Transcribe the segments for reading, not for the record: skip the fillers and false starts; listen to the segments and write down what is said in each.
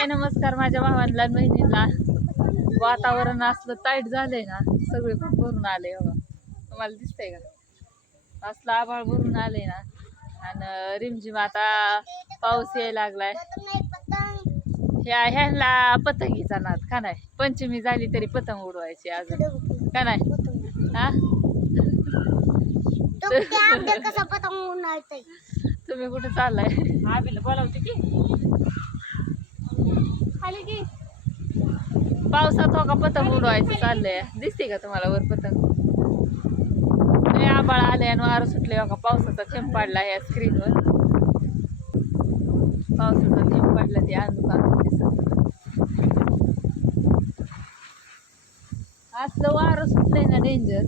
हाय नमस्कार माझ्या भावांना बहिणींना. वातावरण असलं टाईट झालंय ना, सगळे खूप भरून आले बघा. तुम्हाला दिसतंय का? असलं आभाळ भरून आले ना, आणि रिमझिम आता पाऊस यायला लागलाय. ह्यांना पतंगीचा नाद का नाही? पंचमी झाली तरी पतंग उडवायची अजून का नाही? हा तुम्ही कुठे चाललाय? आबीला बोलावते की खाली की पावसात हो का पतंग उडवायचं चाललंय. दिसते का तुम्हाला वर पतंग? लय आभाळ आले आणि वारं सुटले हो का. पावसाचा थेंब पडला या स्क्रीनवर. पावसाचा थेंब पडला ते अंधकार दिसत. असलं वारं सुटलंय ना डेंजर.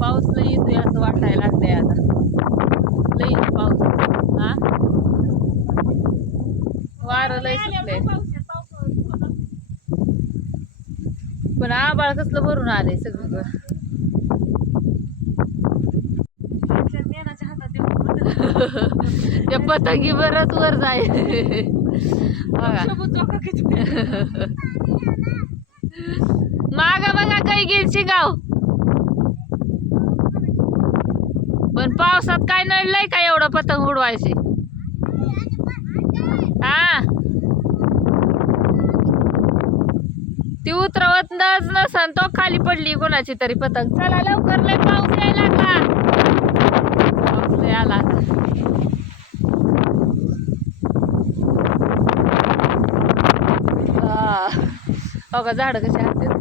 पाऊस लई येतोय असं वाटायला लागलंय आता. लई पाऊस हा वारं लय सुटलंय. पण आभाळ कसलं भरून आलंय सगळं. त्या पतंगी बरच वर जाय माग बघा काही गेल शिगाव. पण पावसात काय नडलंय का एवढं पतंग उडवायचे? हा ती उतरवतच नसन तो खाली पडली कोणाची तरी पतंग. चला लवकर लय पाऊस यायला लागला. पाऊस लय आला. बघा झाड कशी हातात.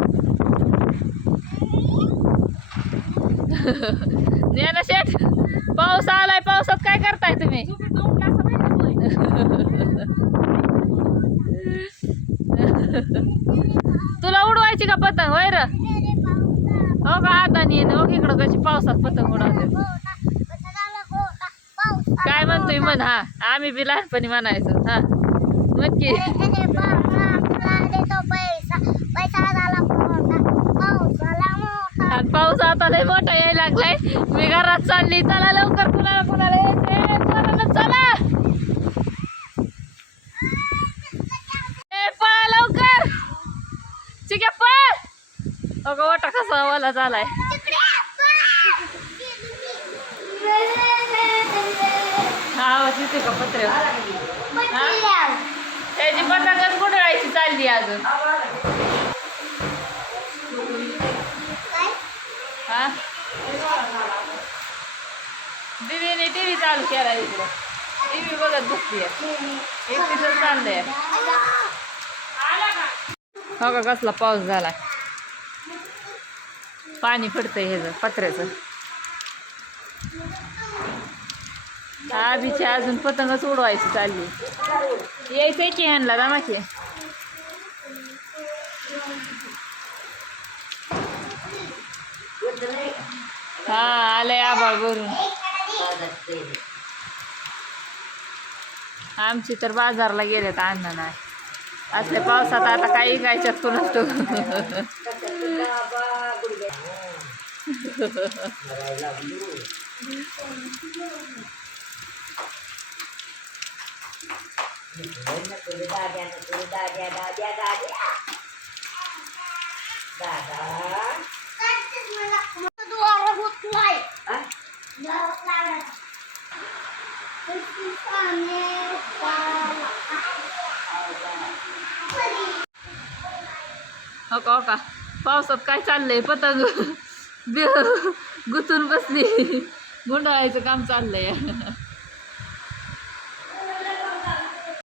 ज्ञाना शेठ पाऊस आलाय. पावसात काय करताय तुम्ही? तुला उडवायची का पतंग वैर? हो का हाताने हो इकडं कशी पावसात पतंग उडवते. काय म्हणतोय म्हण? हा आम्ही बी लहानपणी म्हणायचो. हा म्हण की पाऊस आता लय मोठा यायला लागलाय. मी घरात चालली. चला लवकर कुणाला कुणाला यायचंय चला. पळा लवकर चिक्या पळ. अगं वाटा कसा वाला झालाय. हा तिथे का पत्रे त्याची पतंगच गुंडळायची चालली अजून. हा दीदीने टीव्ही चालू केला. इकडे टीव्ही बघत बसली. एकटीच चाललंय. हो का कसला पाऊस झाला. पाणी पडतंय ह्याचं पत्र्याचं. हा बिचे अजून पतंगच उडवायची चालली. यायचंय की ह्यांना दामाचे. हा आलंय आभाळ भरून. आमची तर बाजारला गेलेत अन्न नाही. असल्या पावसात आता काही गायच्यात कोणाच तो. हो का पावसात काय चाललंय? पतंग गुतून बसली. गुंडाळायचं काम चाललंय.